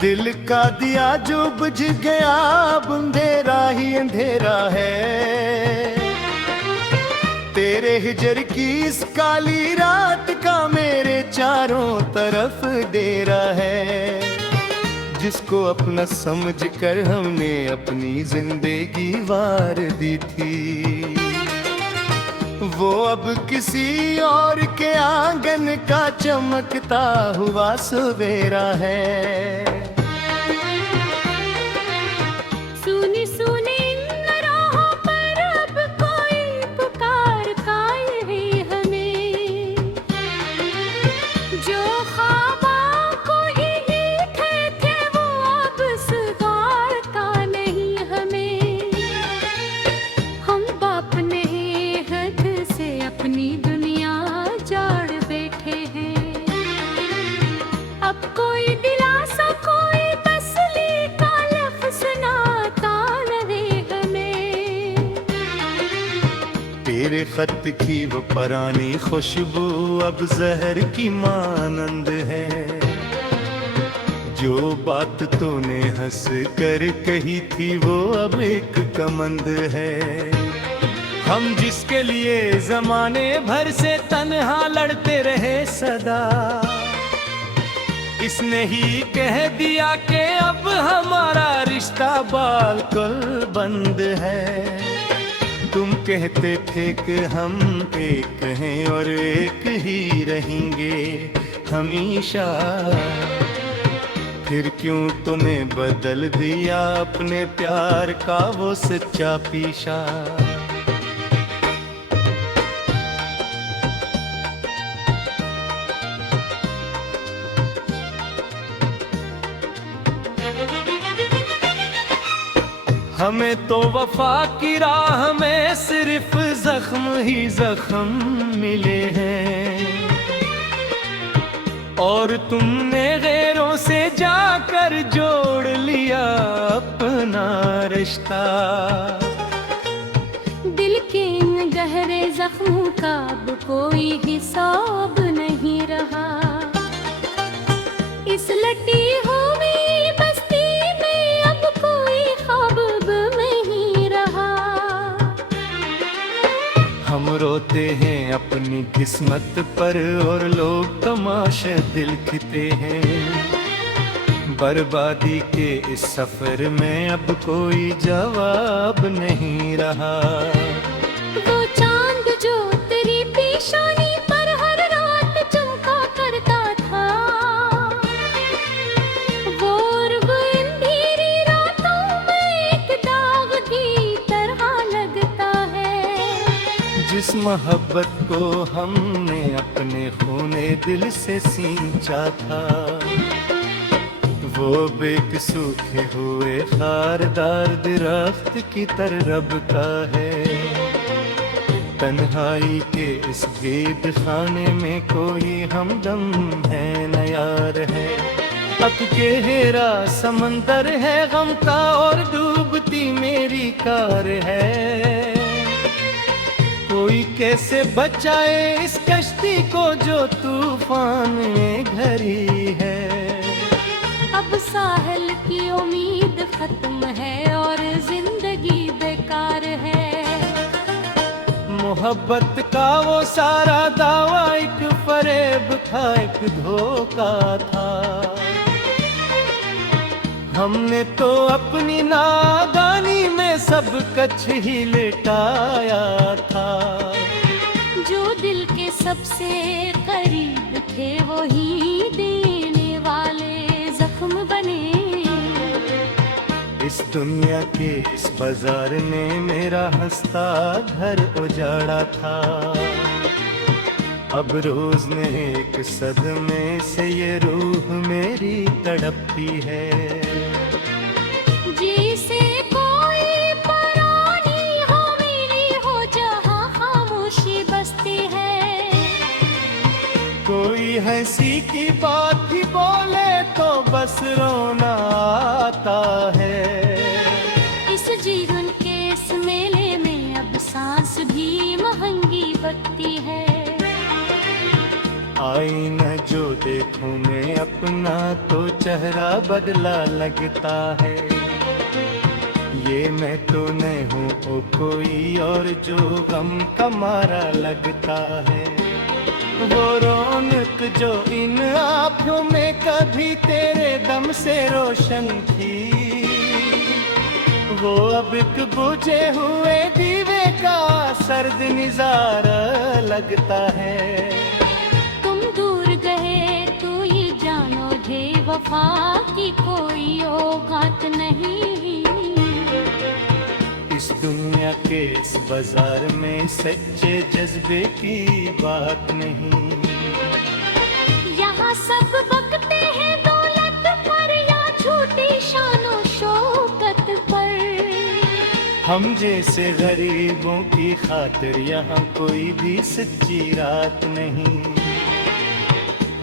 दिल का दिया जो बुझ गया अब अंधेरा ही अंधेरा है। तेरे हिजर की इस काली रात का मेरे चारों तरफ डेरा है। जिसको अपना समझ कर हमने अपनी जिंदगी वार दी थी, वो अब किसी और के आंगन का चमकता हुआ सवेरा है। सुनी सुनी इन राहों पर अब कोई पुकार का है हमें, जो ख्वाबों को ही मीठे थे वो अब सुगारता नहीं हमें। हम बाप ने हद से अपनी दुनिया जाड़ बैठे हैं। अब कोई दिलासा कोई तसल्ली का लफ्ज़ सुनाता न रहे हमें। तेरे खत की वो पुरानी खुशबू अब जहर की मानंद है। जो बात तूने हंस कर कही थी वो अब एक कमंद है। हम जिसके लिए जमाने भर से तन्हा लड़ते रहे सदा, इसने ही कह दिया कि अब हमारा रिश्ता बालकुल बंद है। तुम कहते थे कि हम एक हैं और एक ही रहेंगे हमेशा। फिर क्यों तूने बदल दिया अपने प्यार का वो सच्चा पीछा। हमें तो वफा की राह में सिर्फ जख्म ही जख्म मिले हैं, और तुमने गैरों से जाकर जोड़ लिया अपना रिश्ता। दिल के इन गहरे जख्मों का अब कोई हिसाब नहीं रहा। इस लटी हुई बस्ती में अब कोई ख्वाब नहीं रहा। हम रोते हैं अपनी किस्मत पर और लोग तमाशे दिल खिते हैं। बर्बादी के इस सफर में अब कोई जवाब नहीं रहा। वो चांद जो तेरी पेशानी पर हर रात चमका करता था, वो अब अंधेरी रातों में एक दाग की तरह लगता है। जिस मोहब्बत को हमने अपने खूने दिल से सींचा था, वो बेक सूखे हुए खारदार दरख्त की तरह रबता है। तन्हाई के इस गेद खाने में कोई हमदम है न यार है। अब गहरा समंदर है गम का और डूबती मेरी कार है। कोई कैसे बचाए इस कश्ती को जो तूफान में घरी है। अब साहिल की उम्मीद खत्म है और जिंदगी बेकार है। मोहब्बत का वो सारा दावा एक फरेब था, एक धोखा था। हमने तो अपनी नादानी में सब कछ ही लिटाया था। जो दिल के सबसे करीब थे वो ही देने वाले जख्म बने। इस दुनिया के इस बाजार ने मेरा हंसता घर उजाड़ा था। अब रोज ने एक सदमे से ये रूह मेरी तड़पती है। जैसे कोई परानी हो मेरी हो जहाँ खामोशी बसती है। कोई हंसी की बात ही बोले तो बस रोना आता है। इस जीवन के इस मेले में अब सांस भी महंगी बकती है। आई न जो देखूं मैं अपना तो चेहरा बदला लगता है। ये मैं तो नहीं हूँ ओ कोई और जो गम का मारा लगता है। वो रौनक जो इन आँखों में कभी तेरे दम से रोशन थी, वो अब एक बुझे हुए दीवे का सर्द निजारा लगता है। तुम दूर गए तो ये जानो थे वफा की कोई औकात नहीं। इस दुनिया के इस बाजार में सच्चे जज्बे की बात नहीं। यहाँ सब बकते हैं दौलत पर या झूठी शानो शौकत पर। हम जैसे गरीबों की खातिर यहाँ कोई भी सच्ची रात नहीं।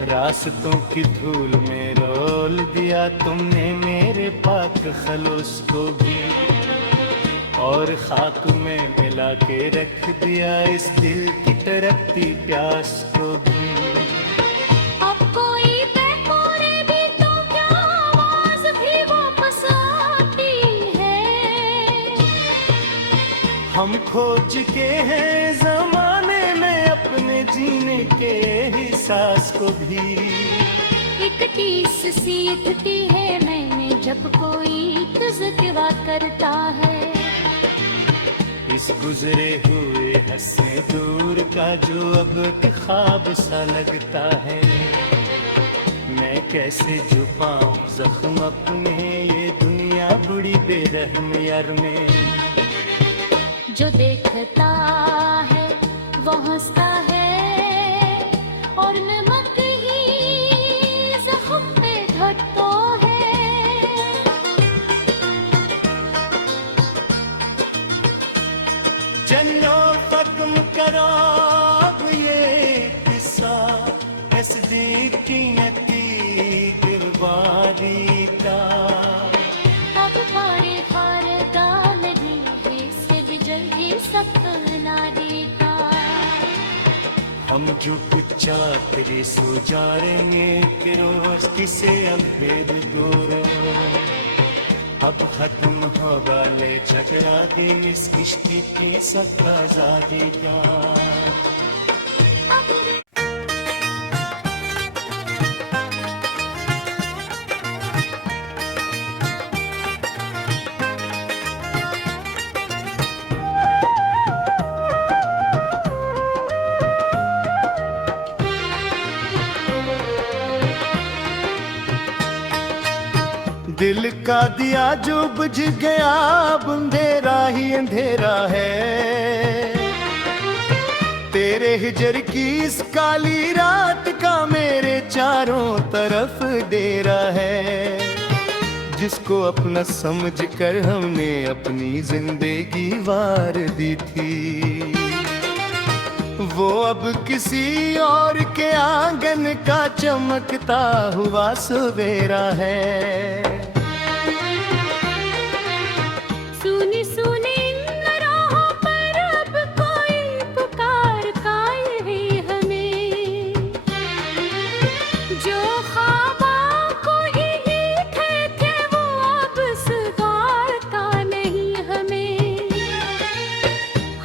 रास्तों की धूल में रोल दिया तुमने मेरे पाक खलूस को भी, और खाक में मिला के रख दिया इस दिल की तड़पती प्यास को भी। अब कोई बेकोरे भी तो क्या आवाज भी वापस आती है। हम खोज के हैं जमाने में अपने जीने के एहसास को भी। एक टीस सी उठती है मैंने जब कोई तज़किरा करता है। इस गुजरे हुए हंसे दूर का जो अब एक ख्वाब सा लगता है। मैं कैसे छुपाऊं जख्म अपने, ये दुनिया बड़ी बेरहम यार में। जो देखता है वो हंसता है और नमक ही जख्म पे घटता है। जन्नो फकम कराब ये किस्सा असदीकियती दिलवारी का। अब पारे खारदान ही से बिजल ही सपना देगा। हम जो चाकरी सुजारेंगे कि रोज किसे अम्बेद गोरा। अब खत्म होगा ले चकरा दे इस किश्ती की सकाज़ादी का। दिल का दिया जो बुझ गया अब अंधेरा ही अंधेरा है। तेरे हिजर की इस काली रात का मेरे चारों तरफ डेरा है। जिसको अपना समझ कर हमने अपनी जिंदगी वार दी थी, वो अब किसी और के आंगन का चमकता हुआ सवेरा है। सुनी सुनी इन राहों पर अब कोई पुकार काए है हमें। जो ख्वाबों को ही थे वो अब सुधारता नहीं हमें।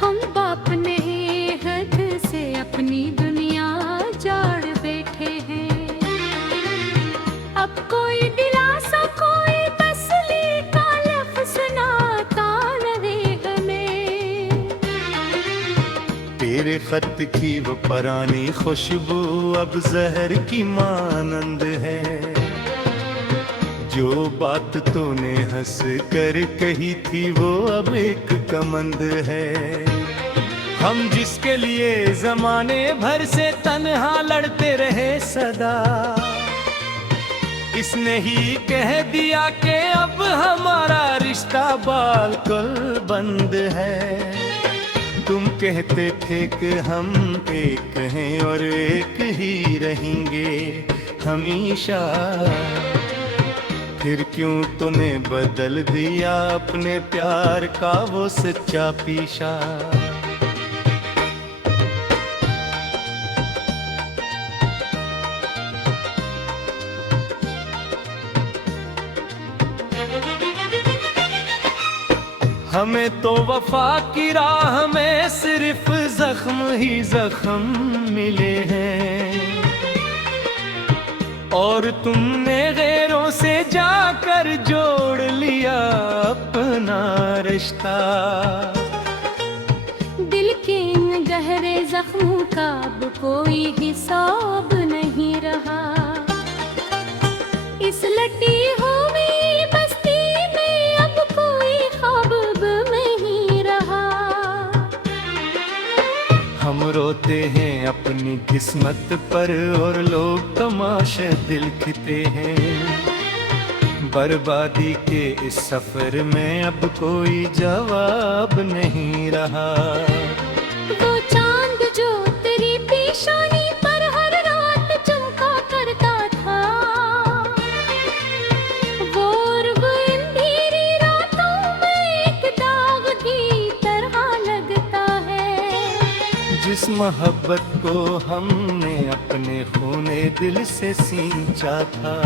हम बाप ने हद से अपनी दुनिया जाड़ बैठे हैं। अब कोई दिलासा कोई तसल्ली का लफ्ज़ सुनाता रहे हमें। तेरे खत की वो पुरानी खुशबू अब जहर की मानंद है। जो बात तूने हंस कर कही थी वो अब एक कमंद है। हम जिसके लिए जमाने भर से तन्हा लड़ते रहे सदा, इसने ही कह दिया कि अब हमारा रिश्ता बालकुल बंद है। तुम कहते थे कि हम एक हैं और एक ही रहेंगे हमेशा। फिर क्यों तूने बदल दिया अपने प्यार का वो सच्चा पीछा। हमें तो वफा की राह में सिर्फ जख्म ही जख्म मिले हैं, और तुमने गैरों से जाकर जोड़ लिया अपना रिश्ता। दिल के इन गहरे जख्मों का अब कोई हिसाब नहीं रहा। इस लटी हुई बस्ती में अब कोई ख्वाब नहीं रहा। हम रोते हैं अपनी किस्मत पर और लोग तमाशे दिल खिते हैं। बर्बादी के इस सफर में अब कोई जवाब नहीं रहा। वो चांद जो तेरी पेशानी पर हर रात चमका करता था, वो रब अंधेरी रातों में एक दाग की तरह लगता है। जिस मोहब्बत को हमने अपने खूने दिल से सींचा था,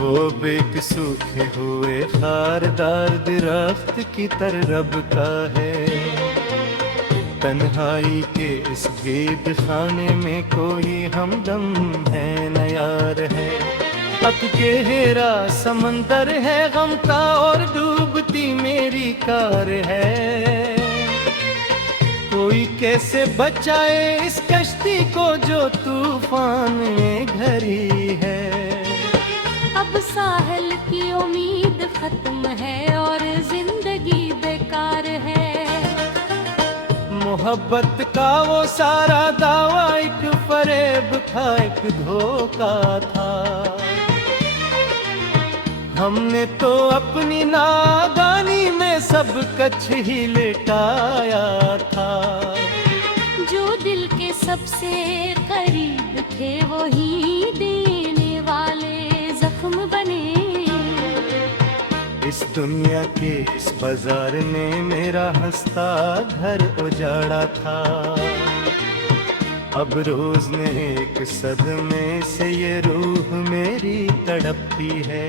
वो बेक सूखे हुए खारदार दरख्त की तरह रबता है। तन्हाई के इस गेद खाने में कोई हमदम है न यार है। अब गहरा समंदर है गम का और डूबती मेरी कार है। कोई कैसे बचाए इस कश्ती को जो तूफान में घरी है। अब साहिल की उम्मीद खत्म है और जिंदगी बेकार है। मोहब्बत का वो सारा दावा एक फरेब था, एक धोखा था। हमने तो अपनी नादानी में सब कछ ही लेटाया था। जो दिल के सबसे करीब थे वो ही देने वाले जख्म बने। इस दुनिया के इस बाजार ने मेरा हंसता घर उजाड़ा था। अब रोज ने एक सदमे से ये रूह मेरी तड़पती है।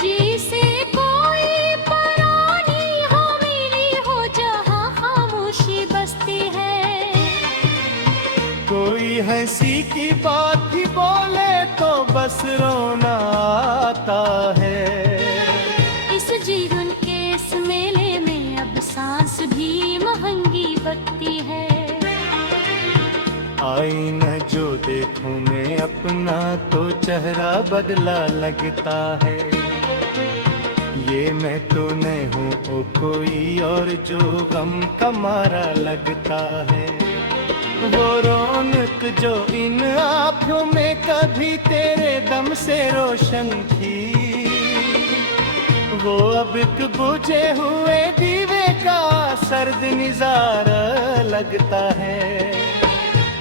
जैसे कोई परानी हो मेरी हो जहाँ खामोशी बसती है। कोई हंसी की बात ही बोले तो बस रोना आता है। इस जीवन के इस मेले में अब सांस भी महंगी बकती है। आईना जो देखूं मैं अपना तो चेहरा बदला लगता है। ये मैं तो नहीं हूँ ओ कोई और जो गम का मारा लगता है। वो रौनक जो इन आँखों में कभी तेरे दम से रोशन थी, वो अब एक बुझे हुए दीवे का सर्द निजारा लगता है।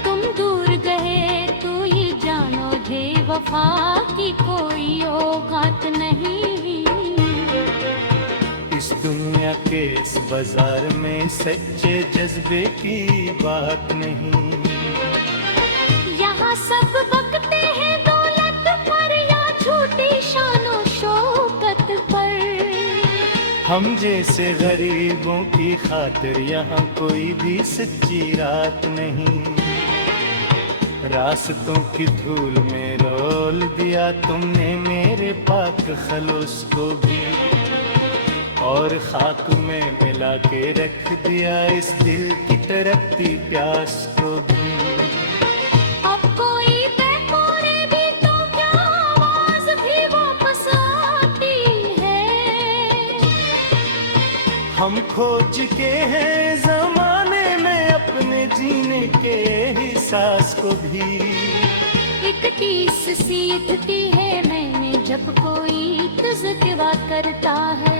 तुम दूर गए तो ये जानो थे वफा की कोई औकात नहीं। इस दुनिया के इस बाजार में सच्चे जज्बे की बात नहीं। यहाँ सब बकते हैं दौलत पर या झूठी शानो शौकत पर। हम जैसे गरीबों की खातिर यहाँ कोई भी सच्ची रात नहीं। रास्तों की धूल में रोल दिया तुमने मेरे पाक खलूस को भी, और खाक में मिला के रख दिया इस दिल की तड़पती प्यास को भी। अब कोई बेकोरे भी तो क्या आवाज भी वापस आती है। हम खोज के हैं जमाने में अपने जीने के एहसास को भी। एक टीस सी उठती है मैंने जब कोई तज़किरा करता है।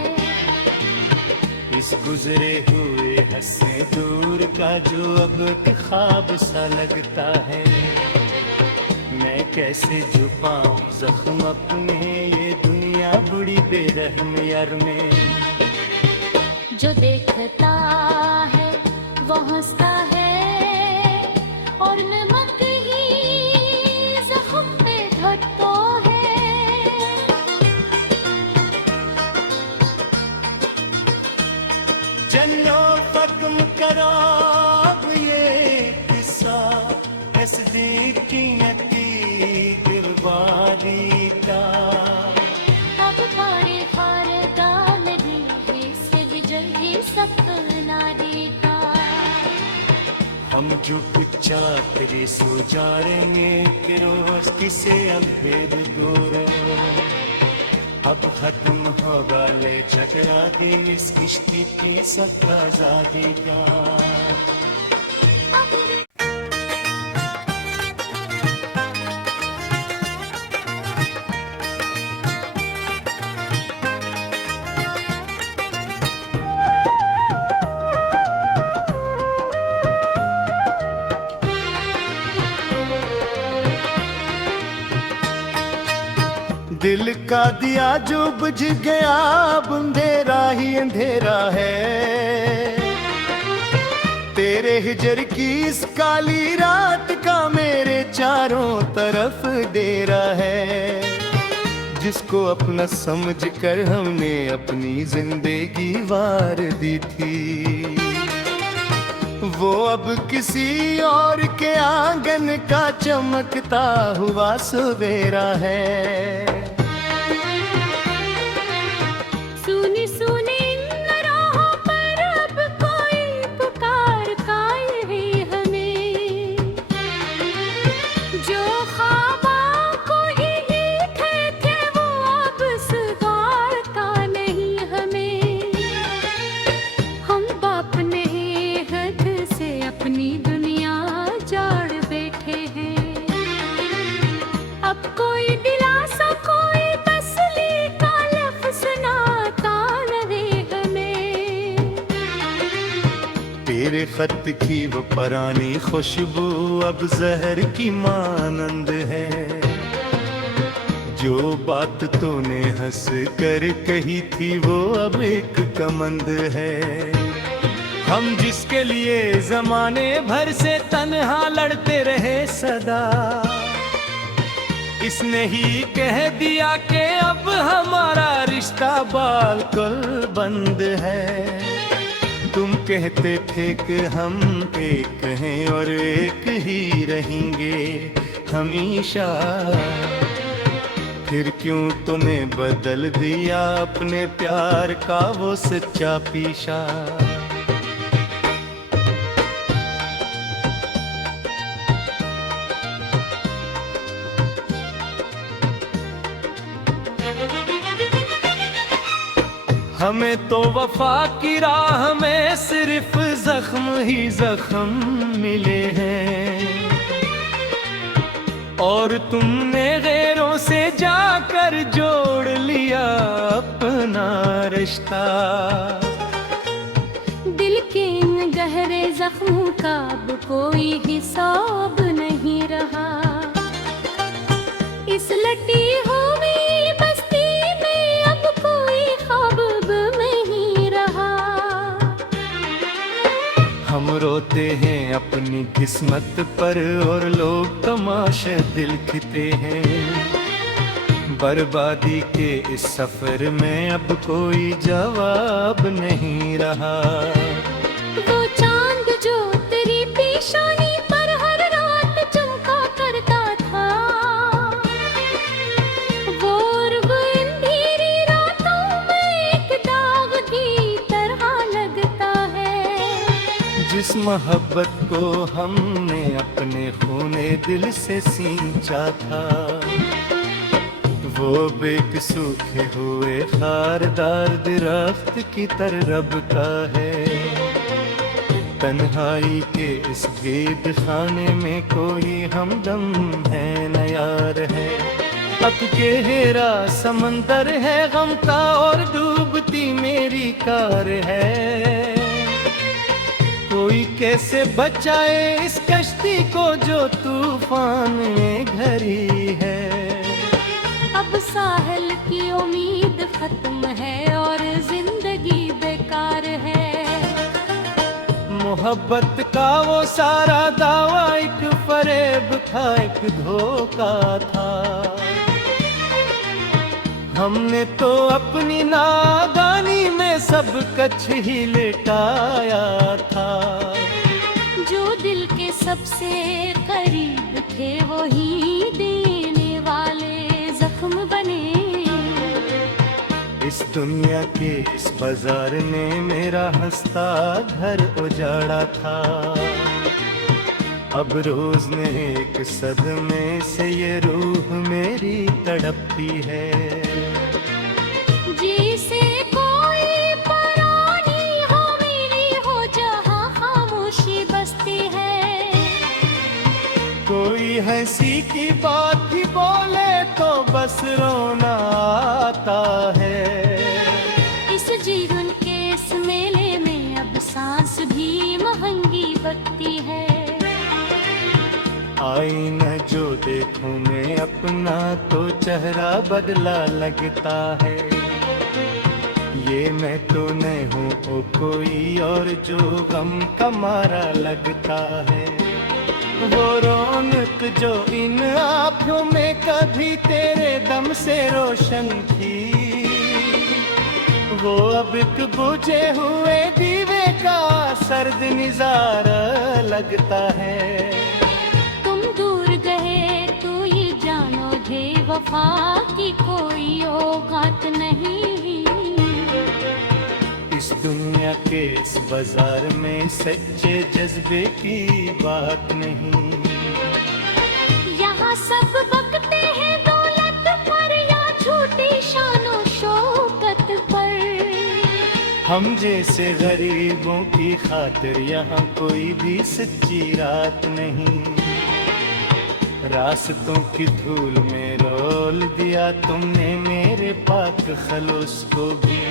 इस गुजरे हुए हंसे दूर का जो अब एक ख्वाब सा लगता है। मैं कैसे छुपाऊं जख्म अपने ये दुनिया बुरी बेरहम यार में। जो देखता है वो हंसता है और नमक ही जख्म पे घटता है। जुग चातरी सुजारेंगे कि रोज किसे अम्बेद गोरो अब खत्म होगा ले चकरा दी इस किश्ती की सकाजादी का दिल का दिया जो बुझ गया अब अंधेरा ही अंधेरा है तेरे हिजर की इस काली रात का मेरे चारों तरफ डेरा है जिसको अपना समझ कर हमने अपनी जिंदगी वार दी थी वो अब किसी और के आंगन का चमकता हुआ सवेरा है सुनी सुनी इन राहों पर अब कोई पुकार का है हमें जो ख्वाबों को ही थे वो अब सुगारता नहीं हमें हम बाप ने हद से अपनी दुनिया जाड़ बैठे हैं अब कोई दिलासा कोई तसली का लफ्ज़ सुनाता रहे हमें तेरे खत की वो पुरानी खुशबू अब जहर की मानंद है जो बात तूने हंस कर कही थी वो अब एक कमंद है हम जिसके लिए जमाने भर से तन्हा लड़ते रहे सदा इसने ही कह दिया कि अब हमारा रिश्ता बालकुल बंद है तुम कहते थे कि हम एक हैं और एक ही रहेंगे हमेशा फिर क्यों तूने बदल दिया अपने प्यार का वो सच्चा पीछा हमें तो वफा की राह में सिर्फ जख्म ही जख्म मिले हैं और तुमने गैरों से जाकर जोड़ लिया अपना रिश्ता दिल के इन गहरे जख्मों का अब कोई हिसाब नहीं रहा इस लटी हुई बस्ती में अब कोई ख्वाब नहीं रहा हम रोते हैं अपनी किस्मत पर और लोग तमाशे दिल खिते हैं बर्बादी के इस सफर में अब कोई जवाब नहीं रहा वो चांद जो तेरी पेशानी पर हर रात चमका करता था वो अब अंधेरी रातों में एक दाग की तरह लगता है जिस मोहब्बत को हमने अपने खूने दिल से सींचा था वो बेक सूखे हुए खारदार दरख्त की तरह रबता है तन्हाई के इस गेद खाने में कोई हमदम है न यार है अब गहरा समंदर है गम का और डूबती मेरी कार है कोई कैसे बचाए इस कश्ती को जो तूफान में घरी है अब साहिल की उम्मीद खत्म है और जिंदगी बेकार है मोहब्बत का वो सारा दावा एक फरेब था एक धोखा था हमने तो अपनी नादानी में सब कछ ही लेटाया था जो दिल के सबसे करीब थे वो ही देने वाले जख्म बने इस दुनिया के इस बाजार ने मेरा हंसता घर उजाड़ा था अब रोज ने एक सदमे से ये रूह मेरी तड़पती है। जैसे कोई परानी हो मेरी हो जहाँ खामोशी बसती है। कोई हंसी की बात ही बोले तो बस रोना आता है। इस जीवन के इस मेले में अब सांस भी महंगी बकती है। आईना जो देखूं मैं अपना तो चेहरा बदला लगता है। ये मैं तो नहीं हूँ ओ कोई और जो गम का मारा लगता है। वो रौनक जो इन आँखों में कभी तेरे दम से रोशन थी, वो अब एक बुझे हुए दीवे का सर्द निजारा लगता है। तुम दूर गए तो ये जानो थे वफा की कोई औकात नहीं। इस दुनिया के इस बाजार में सच्चे जज्बे की बात नहीं। यहाँ सब बकते हैं दौलत पर या झूठी शानो शौकत पर। हम जैसे गरीबों की खातिर यहाँ कोई भी सच्ची रात नहीं। रास्तों की धूल में रोल दिया तुमने मेरे पाक खलूस को भी,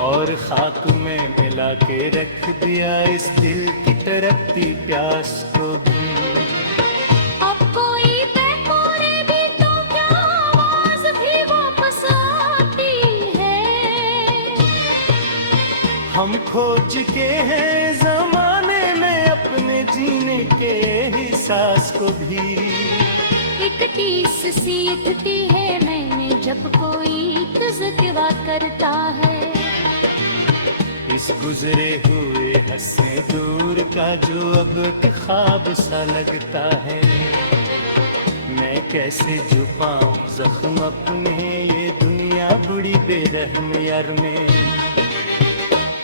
और खाक में मिला के रख दिया इस दिल की तड़पती प्यास को भी। अब कोई बेकोरे भी तो क्या आवाज भी वापस आती है। हम खोज के हैं जमाने में अपने जीने के एहसास को भी। एक टीस सी उठती है मैंने जब कोई तज़किरा करता है। इस गुजरे हुए हंसे दूर का जो अब एक ख्वाब सा लगता है। मैं कैसे छुपाऊं जख्म अपने ये दुनिया बड़ी बेरहम यार में।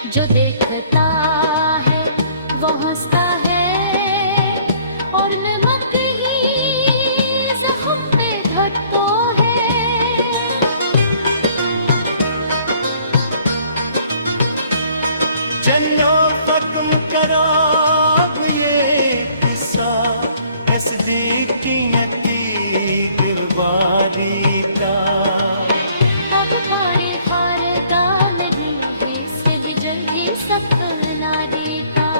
जो देखता है वो हंसता है और नमक ही जख्म पे घटता है। जन्नो फकम कराब ये किस्सा असदीकियती दिलवारी का। अब पारे खारदान दी से विजय ही सपना देगा।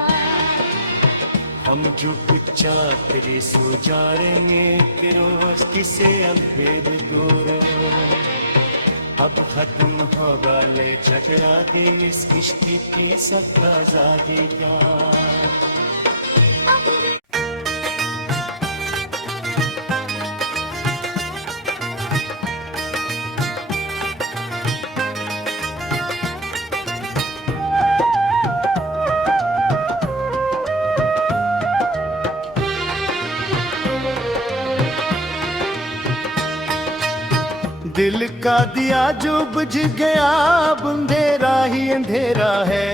हम जो चाकरी सुजारेंगे कि रोज किसे अम्बेद गोरा। अब खत्म होगा ले चकरा के इस किश्ती की सत्ता जागी क्या। दिल का दिया जो बुझ गया अब अंधेरा ही अंधेरा है।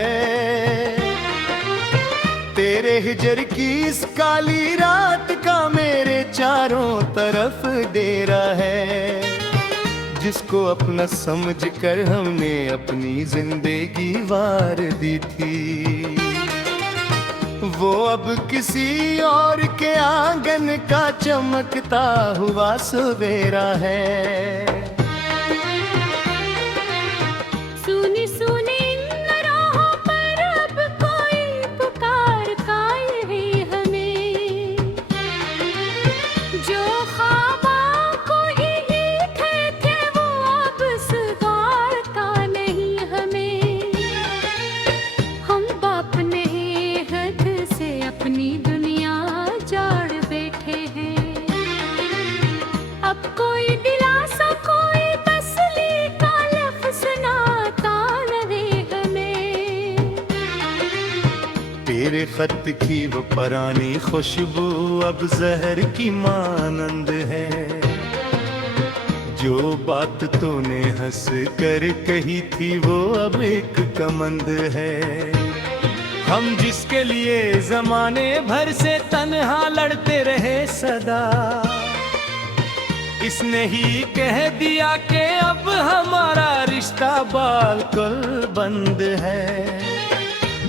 तेरे हिजर की इस काली रात का मेरे चारों तरफ डेरा है। जिसको अपना समझ कर हमने अपनी जिंदगी वार दी थी, वो अब किसी और के आंगन का चमकता हुआ सवेरा है। सुनी सुनी इन राहों पर अब कोई पुकार काए है हमें। जो ख्वाबों को ही मीठे थे वो अब सुधारता नहीं हमें। हम बाप ने हद से अपनी दुनिया जाड़ बैठे हैं। अब कोई दिलासा कोई तसली का लफ्ज़ सुनाता न दे हमें। तेरे खत की वो पुरानी खुशबू अब जहर की मानंद है। जो बात तूने हंस कर कही थी वो अब एक कमंद है। हम जिसके लिए जमाने भर से तन्हा लड़ते रहे सदा, इसने ही कह दिया कि अब हमारा रिश्ता बालकुल बंद है।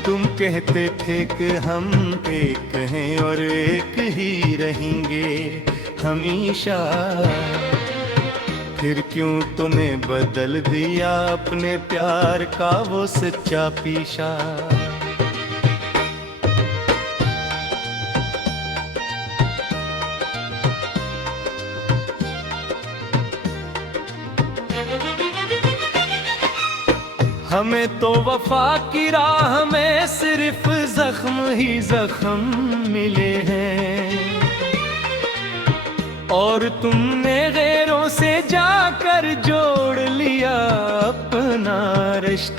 तुम कहते थे कि हम एक हैं और एक ही रहेंगे हमेशा, फिर क्यों तूने बदल दिया अपने प्यार का वो सच्चा पीछा। हमें तो वफा की राह में सिर्फ जख्म ही जख्म मिले हैं, और तुमने गैरों से जाकर जोड़ लिया अपना रिश्ता।